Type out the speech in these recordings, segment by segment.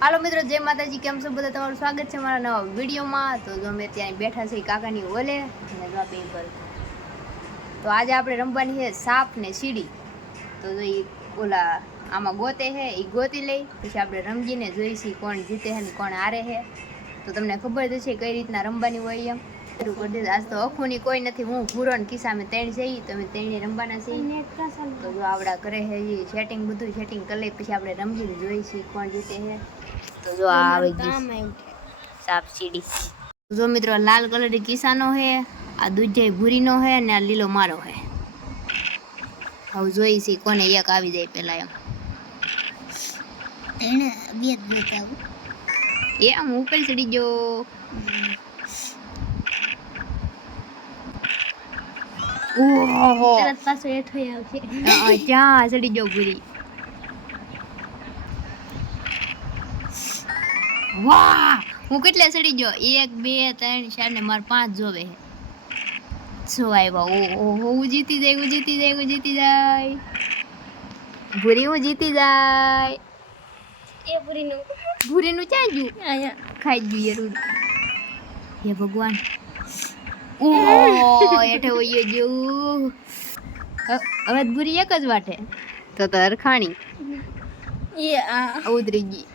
હાલો મિત્રો, જય માતાજી. કેમ છો બધા? તમારું સ્વાગત છે મારા નવા વિડીયોમાં. તો જો અમે ત્યાં બેઠા છે કાકાની ઓલે અને બાપી પર. તો આજે આપણે રમવાની છે સાપ ને સીડી. તો જો એ ઓલા આમાં ગોતે છે, એ ગોતી લઈ પછી આપણે રમજીને જોઈશી કોણ જીતે છે ને કોણ હારે છે. તો તમને ખબર જ છે કઈ રીતના રમવાની હોય એમ. શરૂ કરી દીધું. આજ તો અખુની કોઈ નથી, હું પૂરો ને કિસ્સા અમે ત્રણ જઈ તો અમે ત્રણે રમવાના છીએ. તો જો આપણા ઘરે છે એ સેટિંગ બધું સેટિંગ કરી લઈ પછી આપણે રમજીને જોઈશી કોણ જીતે છે. તો જો આ આવી ગઈ સાપ સીડી. જો મિત્રો, લાલ કલર કિસાનો હે, આ દૂધે ભૂરીનો હે અને આ લીલો મારો હે. હવે જોઈશી કોને એક આવી જાય પેલા એમ. એને બે જ બતાવું એમ ઉપર ચડી ગયો. ઓહો, તરત પાછો હેઠો આવશે. ક્યાં ચડી ગયો ભૂરી. વાહ, હું કેટલે ચડી ગયો? 1 2 3 4 ને માર 5 જોવે છે. છો આવ્યા. ઓહો, હું જીતી જાય, હું જીતી જાય, હું જીતી જાય. ભૂરી હું જીતી જાય. એ પૂરીનું ક્યાં ગયું? આયા ખાઈ ગયું યાર. હે ભગવાન. ઓહો, એઠે ઓય ગયું. હવે ભૂરી એક જ વાટે તો હરખાણી એ આ ઉતરી ગઈ.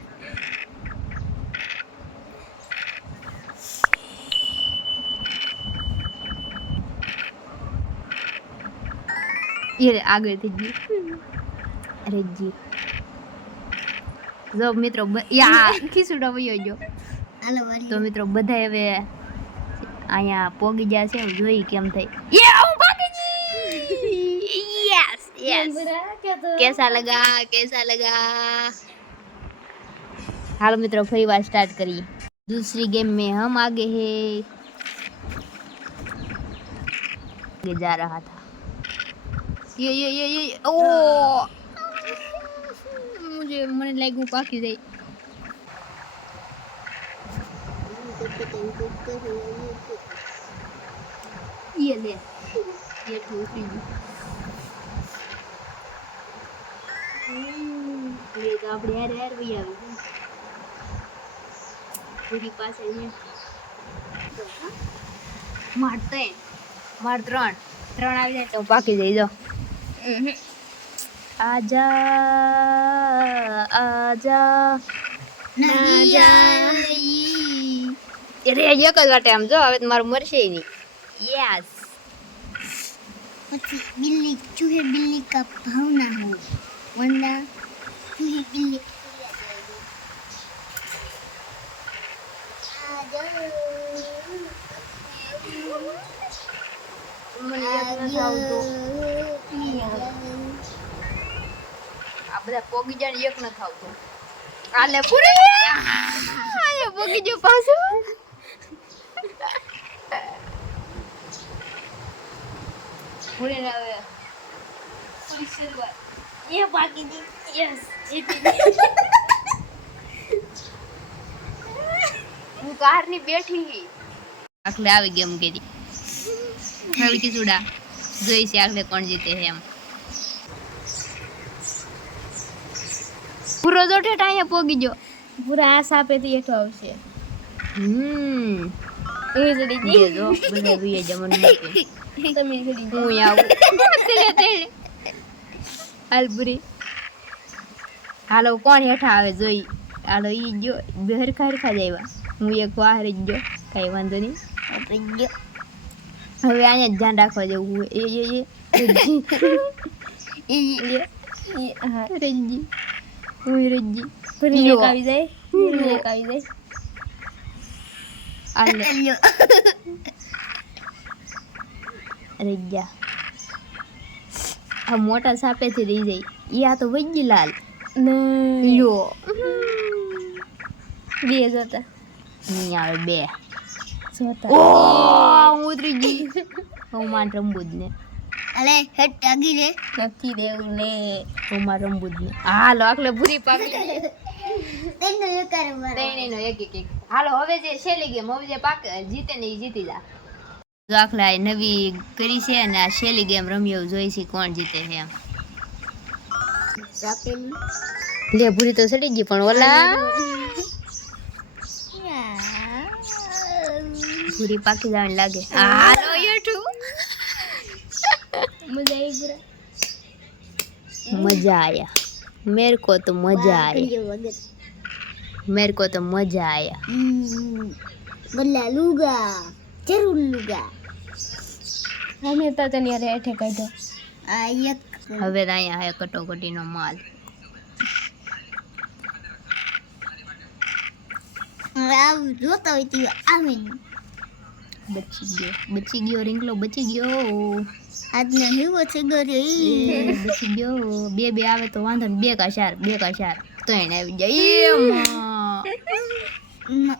એ આગળ થઈ ગઈ. અરે જી જો મિત્રો, યા ખીસુડો વયો ગયો. હાલો વારી. તો મિત્રો બધા હવે અહીંયા પોગી ગયા છે. જોઈ કેમ થઈ. હું ભાગી ગઈ. Yes yes. कैसा लगा? हालो मित्रों, फरी बार स्टार्ट करिए. दूसरी गेम में हम आगे हैं. ये जा रहा था. ये ओ મને લાગ્યું પાકી જાય. ये ले ये ठोकी दी. ये તો આપણે યાર વઈ આવી પૂરી પાસે છે. માર 3 આવી જાય તો પાકી જાય. જો આજા ના જાય રે. એક જ વાટે આમ જો. હવે મારું મરશે નહીં. યસ. પછી चूहे बिल्ली का भावना हो वरना चूहे बिल्ली આ બધા પોગી જાય એક ન થાવતો. આલે પૂરી આલે પોગી જો પાછું. પૂરી ને હવે પૂરી શરૂઆત. ये बाकी दी. યસ જીતી. હું કારની બેઠી આખલે આવી ગેમ કરી. હવે કિસુડા જોઈ છે આખલે કોણ જીતે છે એમ. પૂરો જો ઠેઠ અહીંયા પોગી ગયો. पूरा आ सापेથી હેઠો આવશે. એ જડી જી જો બધા વિય જમન મૂકે. તમે જડી હું આવું તેડે હાલ પૂરી. હાલો કોણ હેઠા આવે જોઈ. હાલો ઈ જો બેહર ખરખા જાયવા. હું એક વાહર જ ગયો. કઈ વાંધો નહીં. આપણે ગયો. હવે અહીંયા જ ધ્યાન રાખવા જવું. એ હા રજી ઓય રજી પૂરી એક આવી જાય. પૂરી એક આવી જાય. આલે રજા. આ મોટા સાપેથી રહી જાય. ઈ આ તો વૈજી લાલ લ્યો. બે જોતા નહીં આવે 2 જોતા. ઓ હું ઉતરી ગઈ. હું માન રમવું જ ને. અલે હેટ આગી રે નથી દેવું લે. હું માન રમવું જ ને. હાલો આખલે પૂરી પાકી. તેનો એક કરે મારે. ત્રણેયનો એક. હાલો હવે જે છેલ્લી ગેમ. હવે જે પાક જીતે ને એ જીતી જા. દાખલા આ નવી કરી છે અને આ છેલ્લી ગેમ રમી એવું જોઈ છે કોણ જીતે છે એમ. લે ભૂરી તો સડી ગઈ પણ ઓલા ભૂરી પાકી જવાની લાગે. હાલો યઠું मजा आया मेरे को तो मजा आया मेरे को तो मजा आया गल्ला लूगा जरूर लूगा हमें तो तनिया रेठे काढो આ એક હવે તો અહીંયા હે કટોકટીનો માલ. આવ જોતો હોય તો આવે બચી ગયો રીંગલો બચી ગયો. આજને હેવો છે ગરે બચી ગયો. બે આવે તો વાંધો ને. 2 કા 4 ત્રણ આવી જાય એમાં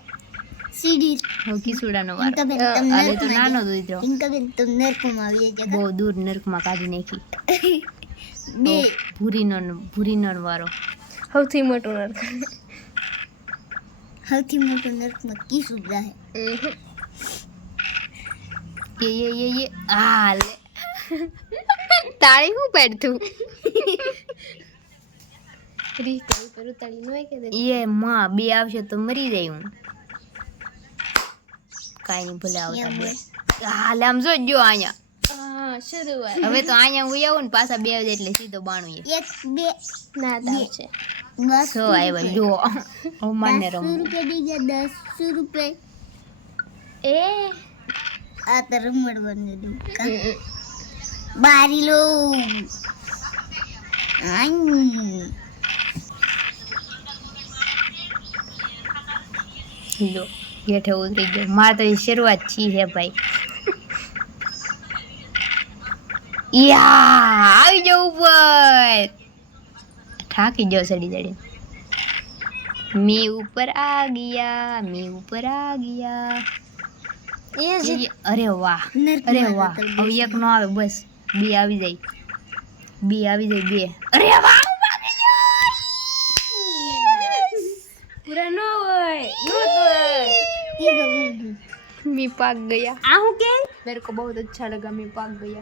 સીડી હવે કિસુડાનો વારો. પિંકાબેન, હવે તો નાનો દીધો પિંકાબેન તો નરકમાં આવી જગા બહુ દૂર નરકમાં કાઢી નાખી. બે ભૂરીનો વારો. સૌથી મોટો નરકમાં કીસું જાહે ये आ ले તાળી હું પડતું રીતાઈ પર ઉતાળી નોય કે દે એ માં બે આવશે તો મરી જાય હું. કાઈ નહીં ભલે આવતા બે. હાલે આમ જોજો અહીંયા. હા શરૂઆત હવે તો અહીંયા હું આવું ને પાછા બે આવે એટલે સીધો બાણું. એક બે ના દાવ છે બસ સો આવ્યા જો મને રમ. 10 રૂપિયા દી ગયા 10 રૂપિયા એ આ તો રમડવાનું દઉં બારી લો જો હેઠે ઉતરી ગયો. મારે તો એ શરૂઆત છી હે ભાઈ. યા આવી જાવ ઉપર. થાકી જાવ સડી જડી. मी ऊपर आ गया ये अरे वाह अरे वाह अब एक नो આવે બસ બે આવી જાય બે અરે વાહ પૂરા નો હોય मैं पाक गया. આ હું કે मेरे को बहुत अच्छा लगा मैं पाक गया.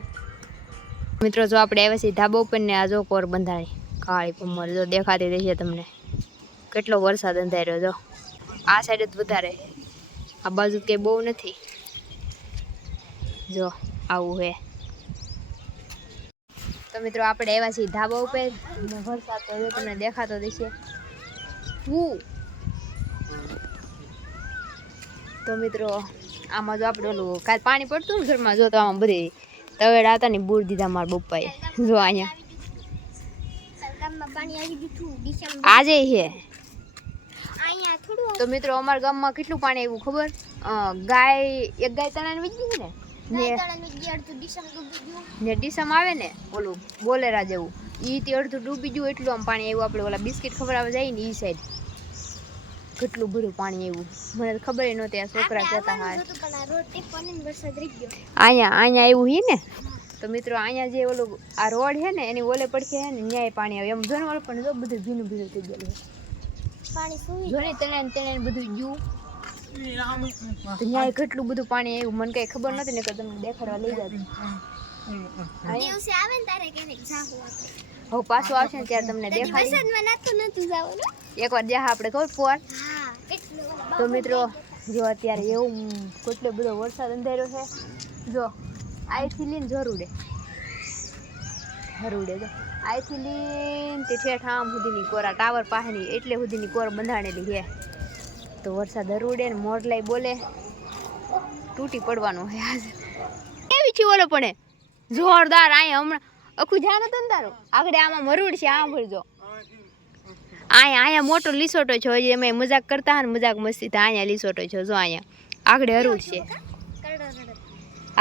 મિત્રો જો આપણે આવ્યા છીએ ધાબા ઉપર ને આ જો કોર બંધાણી કાળી પમર જો દેખાતી રહેશે તમને. કેટલો વરસાદ અંધાર્યો જો. આ સાઈડ જ વધારે આ બાજુ કે બહુ નથી. જો આવું હે. તો મિત્રો આપણે આવ્યા છીએ ધાબા ઉપર ને વરસાદ તો જો તમને દેખાતો દેશે. તો મિત્રો આમાં જો આપણે ઓલું કાલ પાણી પડતું ને ઘરમાં જો તો આમાં બધી તવેડા હતા ને બૂર દીધા મારા પપ્પાએ. જો અહીંયા પાણી આવી દીધું આજે છે. અહીંયા થોડું તો મિત્રો અમારા ગામમાં કેટલું પાણી આવ્યું ખબર? એક ગાય તણાને વીજી છે ને ને ડીસમ આવે ને ઓલું બોલેરા જેવું ઈ તે અડધું ડૂબી ગયું એટલું આમ પાણી આવ્યું. આપણે ઓલા બિસ્કિટ ખવડાવવા જાય ને ઈ સાઈડ કેટલું બધું પાણી આવ્યું મને તો ખબર નહોતી. આ છોકરા કહેતા હા અહીંયા આવ્યું હી ને. તો મિત્રો અહીંયા જે ઓલું આ રોડ છે ને એની ઓલે પડખે છે ને ન્યાય પાણી આવે એમ જોને વાળું પણ જો બધું ભીનું થઈ ગયેલું છે. જોને તેને બધું ગયું તો ન્યાય કેટલું બધું પાણી આવ્યું મને કઈ ખબર નથી ને કે તમને દેખાડવા લઈ જાય. હવે પાછું આવશે ને ત્યારે તમને દેખાડી એકવાર જ્યાં આપણે કહું પોર. તો મિત્રો જો અત્યારે એવું કેટલો બધો વરસાદ અંધાર્યો છે. જો આઈથી લઈને હરુડે જો આઈથી લઈને તે ઠેઠ આમ સુધીની કોરા ટાવર પાસેની એટલે સુધીની કોર બંધાણેલી છે. તો વરસાદ હરુડે ને મોરલાઈ બોલે તૂટી પડવાનું છે આજે. કેવી છે ઓલો પડે જોરદાર. અહીંયા હમણાં આખું ધ્યાન હતું ને તારું આગળ આમાં મરુડ છે આમ ભરજો. અહીંયા મોટો લીસોટો છે હજી અમે મજાક કરતા હા ને મજાક મસ્તી થાય. અહીંયા લીસોટો છે જો અહીંયા આગળ હરુડ છે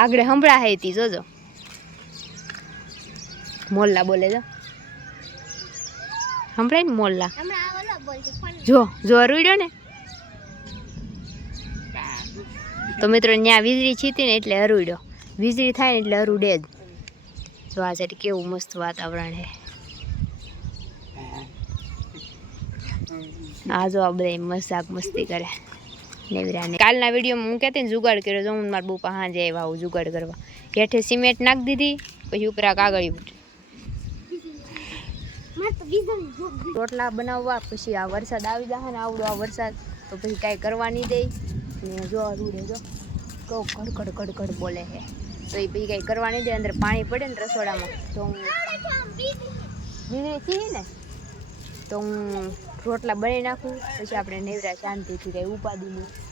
આગળ હંભળા હે તી જોજો મોલ્લા બોલે જો હંભળાય ને મોલ્લા જો હરુડ્યો ને. તો મિત્રો ત્યાં વીજળી છીતી ને એટલે હરુડ્યો. વીજળી થાય ને એટલે હરુડે જ. જો આ સાઈડ કેવું મસ્ત વાતાવરણ છે. આ જો આ બધા મજાક મસ્તી કરે નેવરાને કાલના વિડીયોમાં હું કહેતી ને જુગાડ કર્યો જો હું મારા બપા હાજે આવ્યા આવું જુગાડ કરવા હેઠે સિમેન્ટ નાખી દીધી પછી ઉપર આ કાગળી ઉઠી રોટલા બનાવવા પછી આ વરસાદ આવી જાય ને આવડો આ વરસાદ તો પછી કાંઈ કરવા નહીં દે ને જો રૂડે જો કહું કડકડ કડકડ બોલે છે તો એ પછી કાંઈ કરવા નહીં દે અંદર પાણી પડે ને રસોડામાં તો હું વીજળી છીએ ને તો હું રોટલા બનાવી નાખું પછી આપણે નેવરા શાંતિથી કાંઈ ઉપાદી નહીં